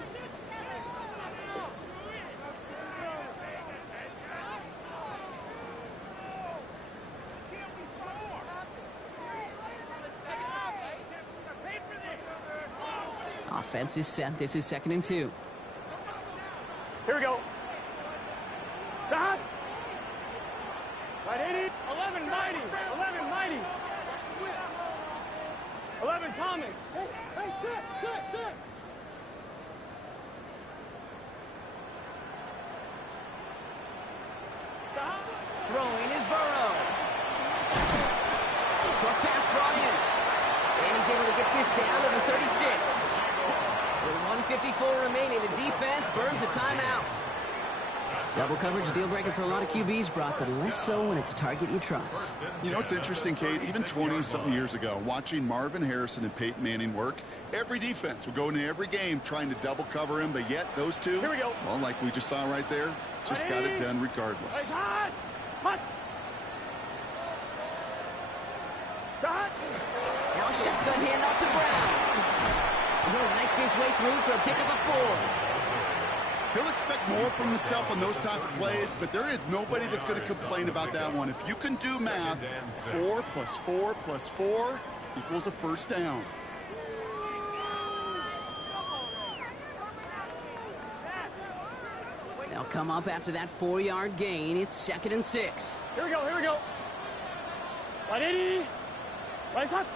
Offense is set. This is 2nd and 2. Here we go. Stop. 180. 11 mighty. 11 Thomas. Hey, check. Stop. Throwing is Burrow. Short pass brought in. And he's able to get this down to the 36. With 1:54 remaining, the defense burns a timeout. Double coverage, deal breaker for a lot of QBs, Brock, but less so when it's a target you trust. You know, it's interesting, Kate, even 20-something years ago, watching Marvin Harrison and Peyton Manning work, every defense would go into every game trying to double cover him, but yet those two, Here we go. well, like we just saw right there, just got it done regardless. Hot. Start. Now a shotgun handoff to Brown. He'll knife his way through for a kick of a 4. He'll expect more from himself on those type of plays, but there is nobody that's going to complain about that one. If you can do math, 4 plus 4 plus 4 equals a 1st down. They'll come up after that 4-yard gain. It's 2nd and 6. Here we go. 180. Right up.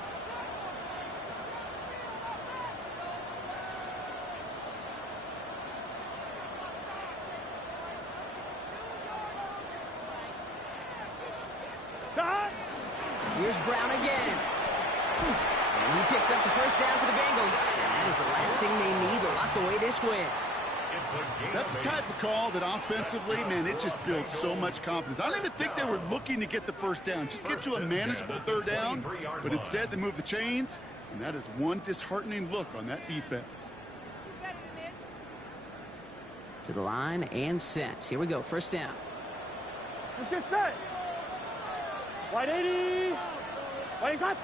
Here's Brown again. And he picks up the first down for the Bengals. And that is the last thing they need to lock away this win. That's the type of call that offensively, man, it just builds so much confidence. I don't even think they were looking to get the first down. Just get to a manageable third down. But instead, they move the chains. And that is one disheartening look on that defense. To the line and set. Here we go. First down. Let's get set. Wide 80. Wide shot.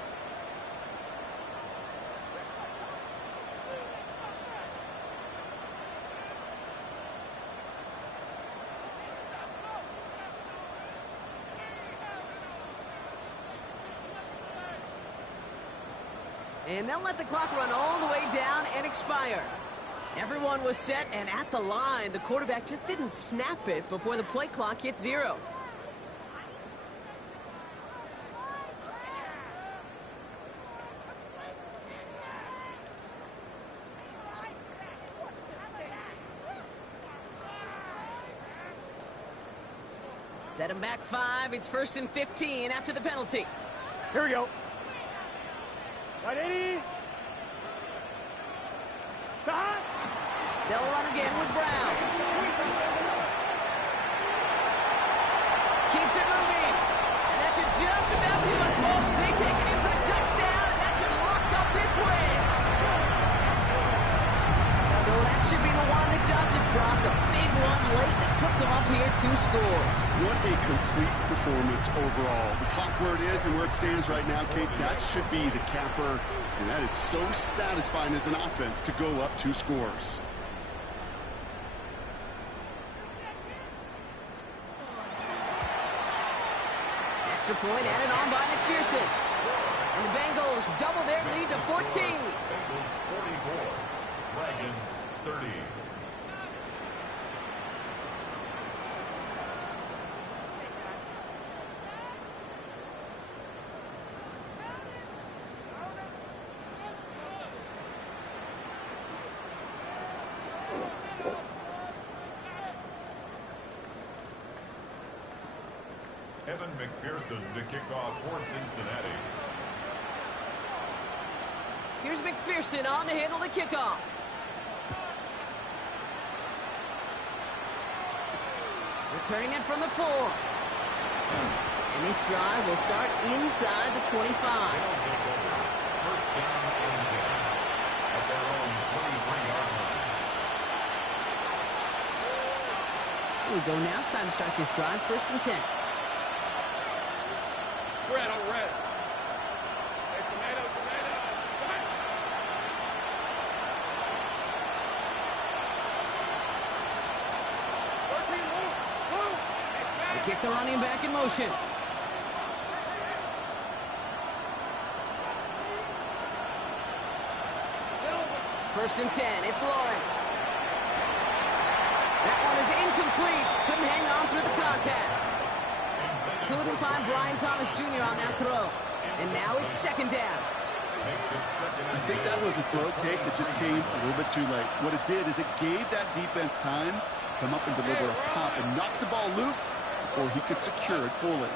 And they'll let the clock run all the way down and expire. Everyone was set and at the line. The quarterback just didn't snap it before the play clock hit 0. Set him back 5. It's 1st and 15 after the penalty. Here we go. Wide 80. Stop. They'll run again with Brown. Keeps it moving. And that should just about do it, folks. They take it in for the touchdown, and that should lock up this win. So that should be the one that does it, Brock. A big one late that puts them up here 2 scores. What a complete performance overall. The clock where it is and where it stands right now, Kate, that should be the capper. And that is so satisfying as an offense to go up 2 scores. Extra point added on by McPherson. And the Bengals double their lead to 14. Bengals 44, Dragons 30. Evan McPherson to kick off for Cincinnati. Here's McPherson on to handle the kickoff. Returning it from the 4. And this drive will start inside the 25. First down and 10 at their own 23-yard line. Here we go now. Time to start this drive. 1st and 10. Red on red. Hey, tomato, tomato. Go ahead. They kick the running back in motion. First and 10. It's Lawrence. That one is incomplete. Couldn't hang on through the contact. Couldn't find Brian Thomas Jr. on that throw. And now it's 2nd down. I think that was a throw, Kate, that just came a little bit too late. What it did is it gave that defense time to come up and deliver a pop and knock the ball loose before he could secure it fully.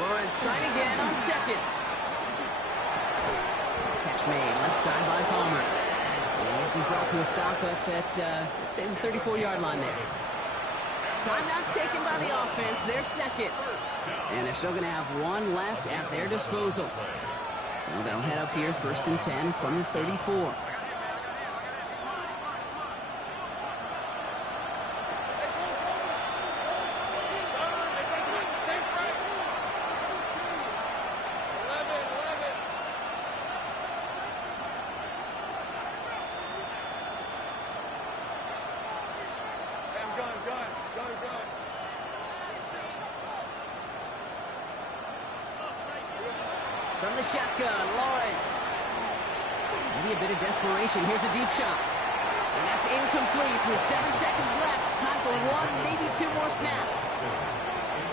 Lawrence trying again on 2nd. Catch made left side by Palmer. And this is brought to a stop up at, let's say, the 34-yard line there. Timeout taken by the offense. They're 2nd. And they're still going to have 1 left at their disposal. So they'll head up here 1st and 10 from the 34. From the shotgun, Lawrence. Maybe a bit of desperation. Here's a deep shot. And that's incomplete with 7 seconds left. Time for 1, maybe 2 more snaps.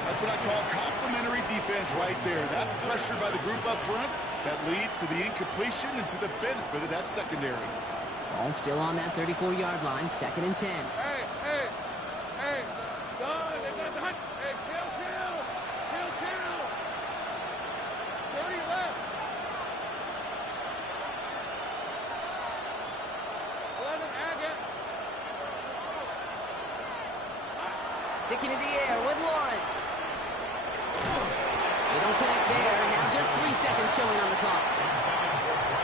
That's what I call confidence. Complimentary defense right there. That pressure by the group up front, that leads to the incompletion and to the benefit of that secondary. Ball still on that 34-yard line, 2nd and 10. Hey, son, it's a hunt. Hey, kill. 30 left. 11, Agate. Sticking in the air with Lawrence. They don't connect there, and now just 3 seconds showing on the clock.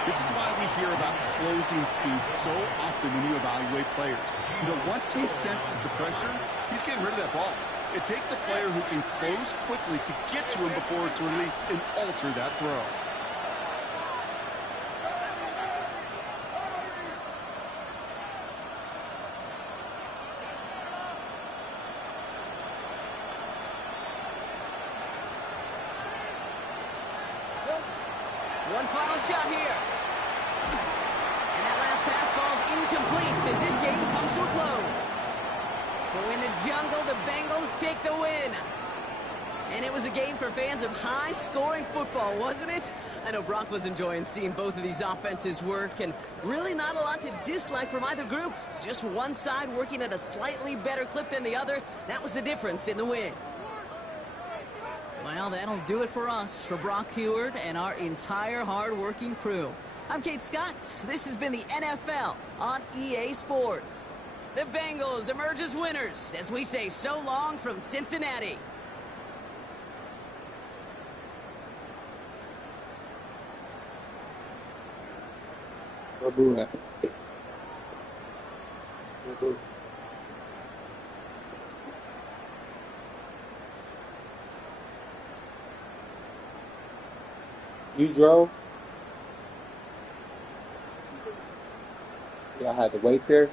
This is why we hear about closing speed so often when you evaluate players. You know, once he senses the pressure, he's getting rid of that ball. It takes a player who can close quickly to get to him before it's released and alter that throw. One final shot here. And that last pass falls incomplete as this game comes to a close. So in the jungle, the Bengals take the win. And it was a game for fans of high-scoring football, wasn't it? I know Brock was enjoying seeing both of these offenses work, and really not a lot to dislike from either group. Just one side working at a slightly better clip than the other. That was the difference in the win. Well, that'll do it for us, for Brock Heward and our entire hard-working crew. I'm Kate Scott. This has been the NFL on EA Sports. The Bengals emerge as winners as we say so long from Cincinnati. You drove? Yeah, I had to wait there.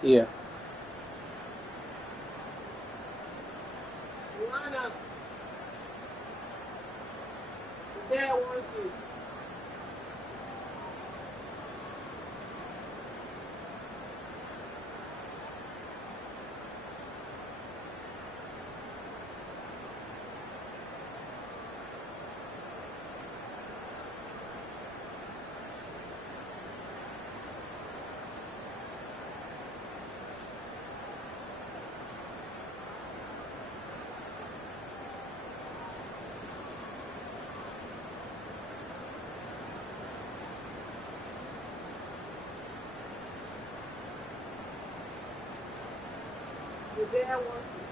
Yeah. Lana, Dad wants you. dad wants you.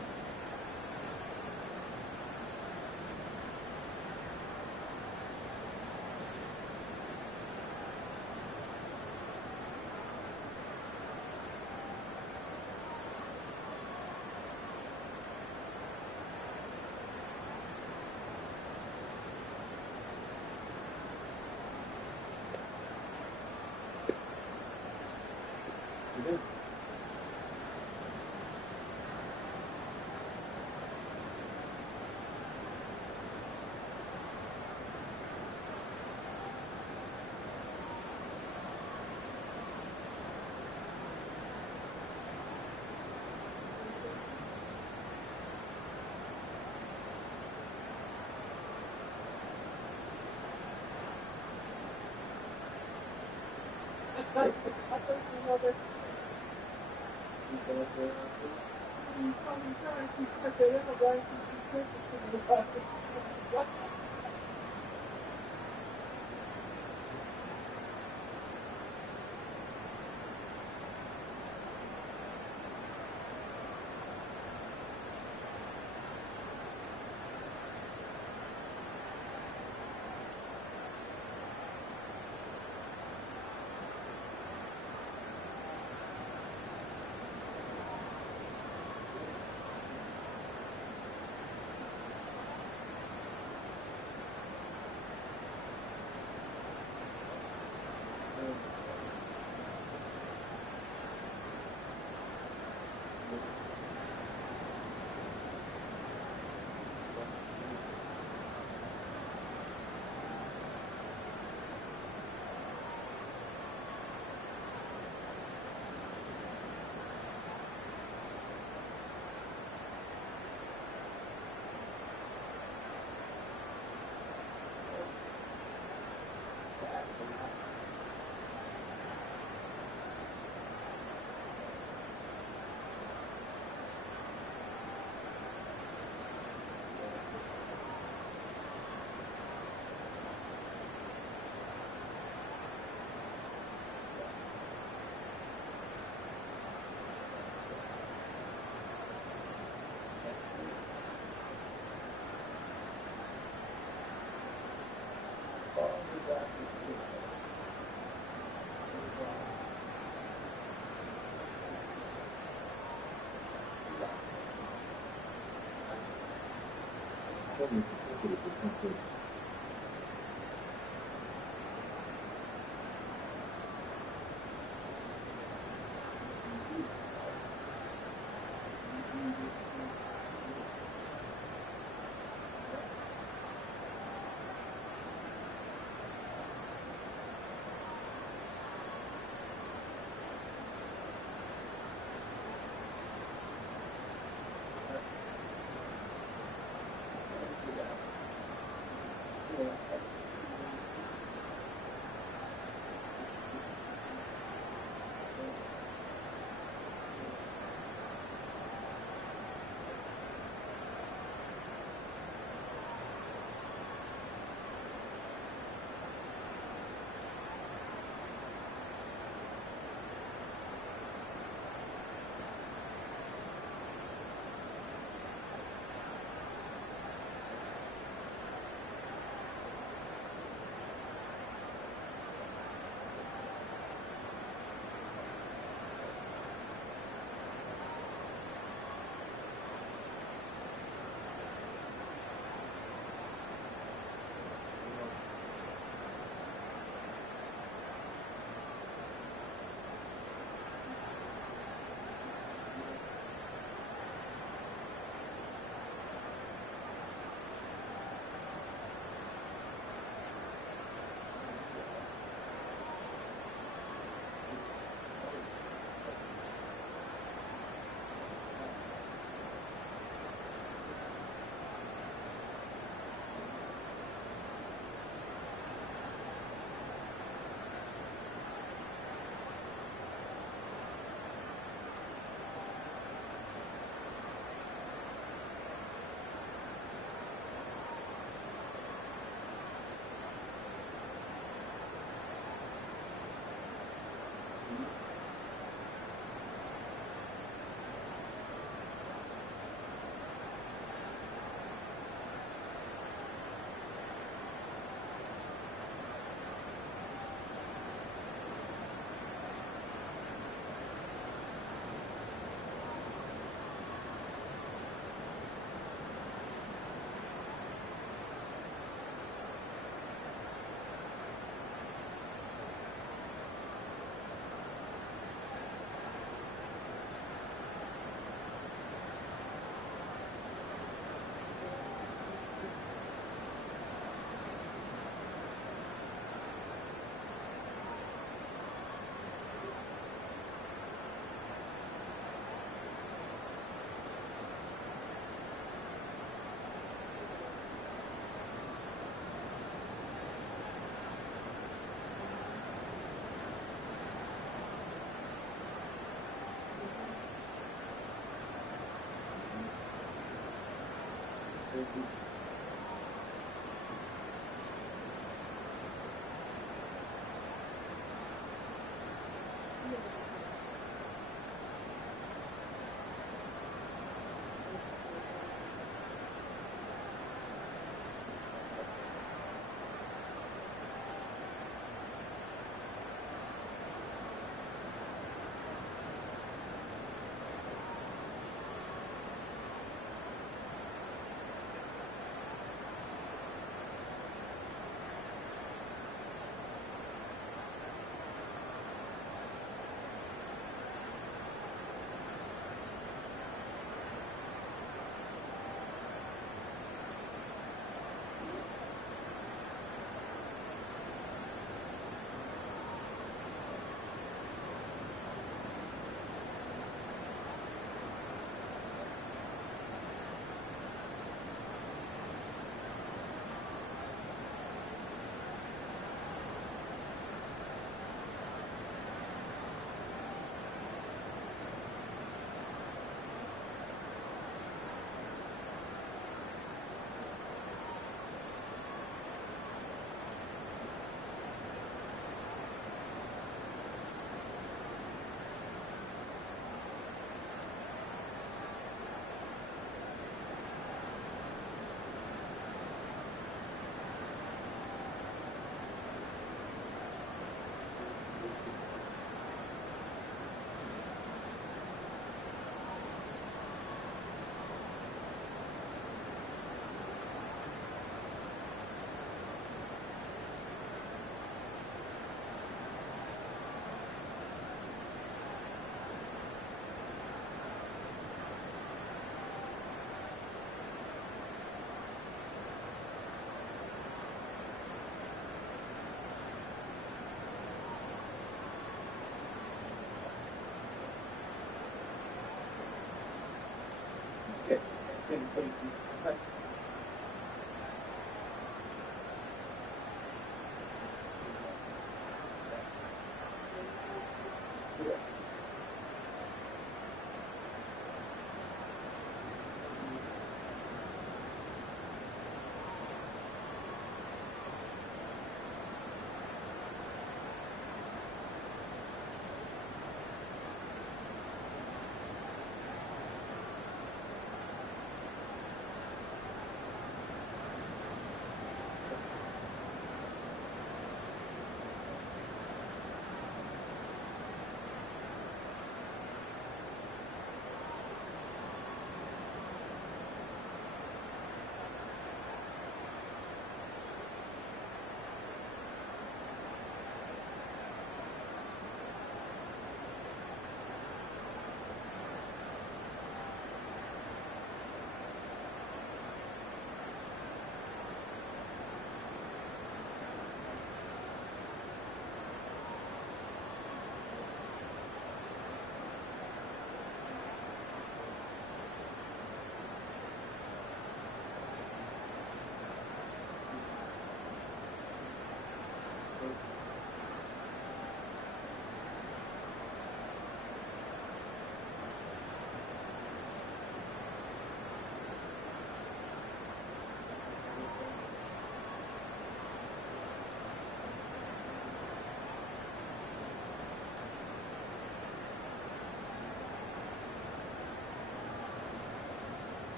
I think you know that.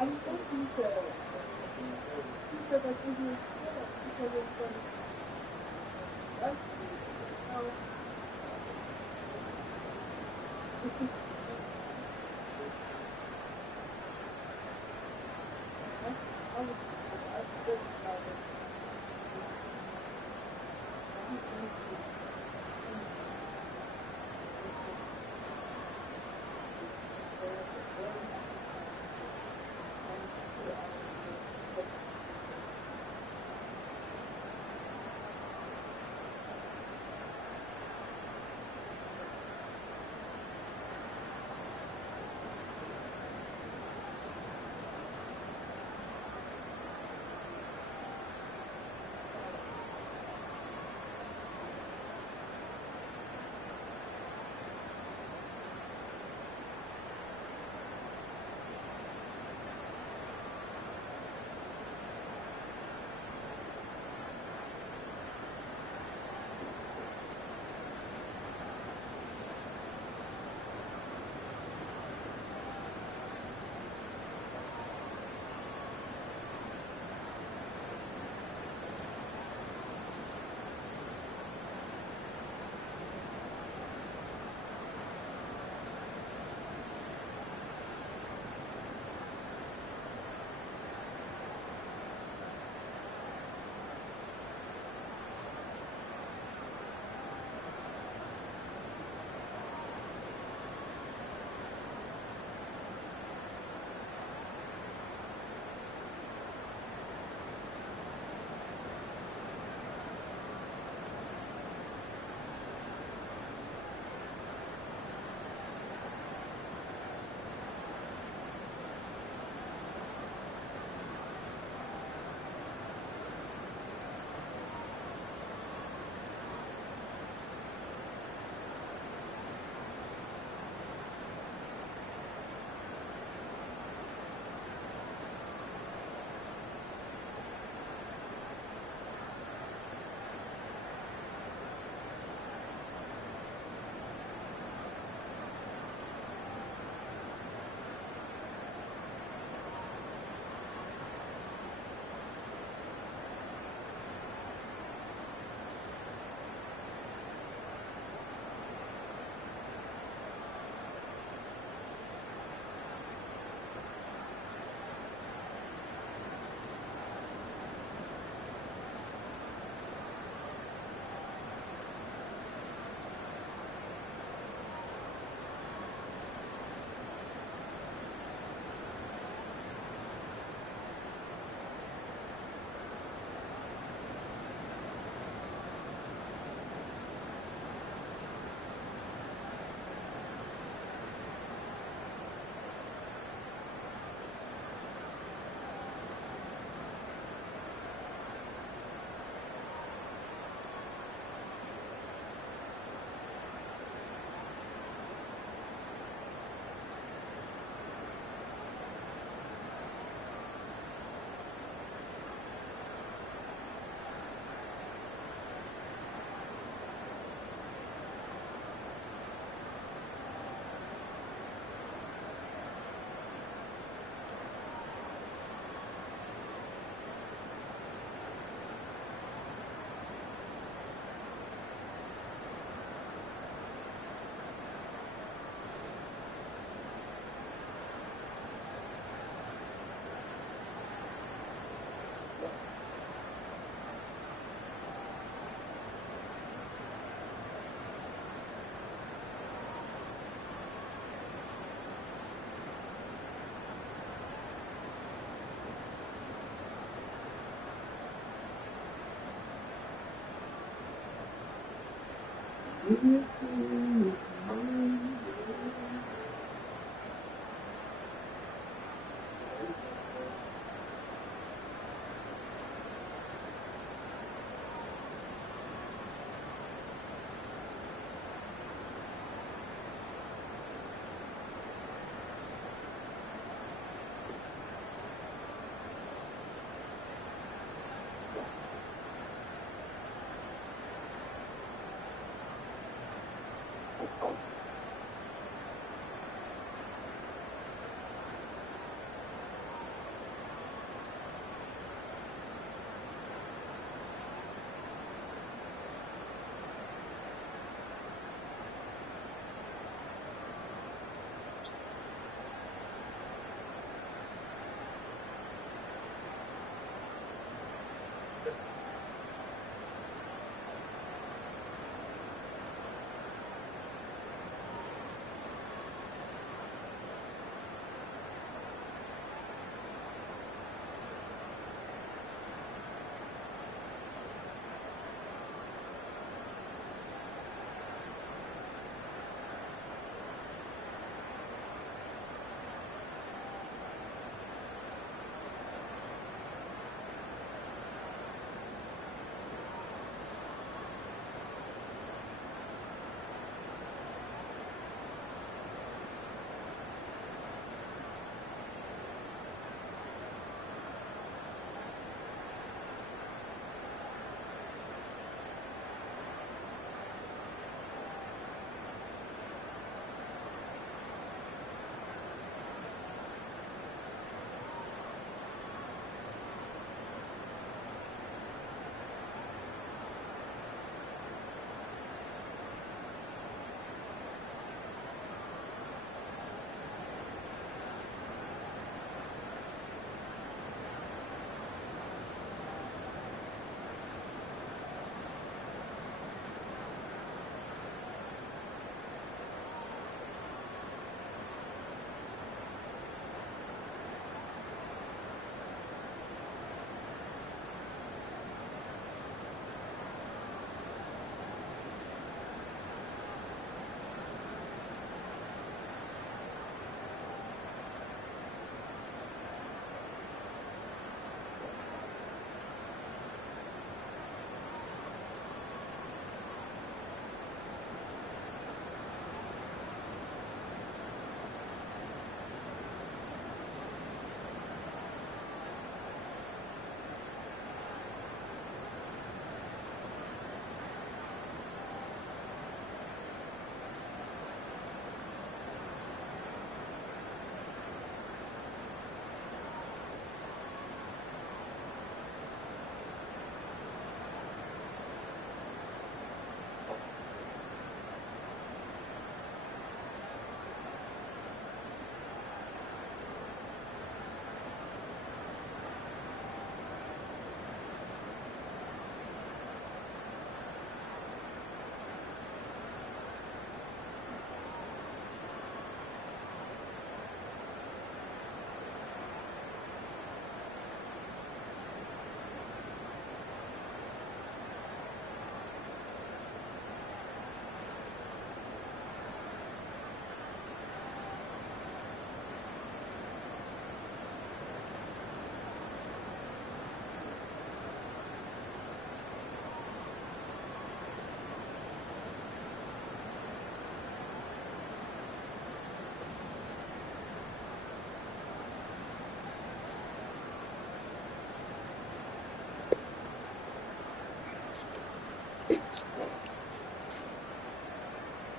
I'm hoping so. She said I give you because it's that's how I was very proud of you.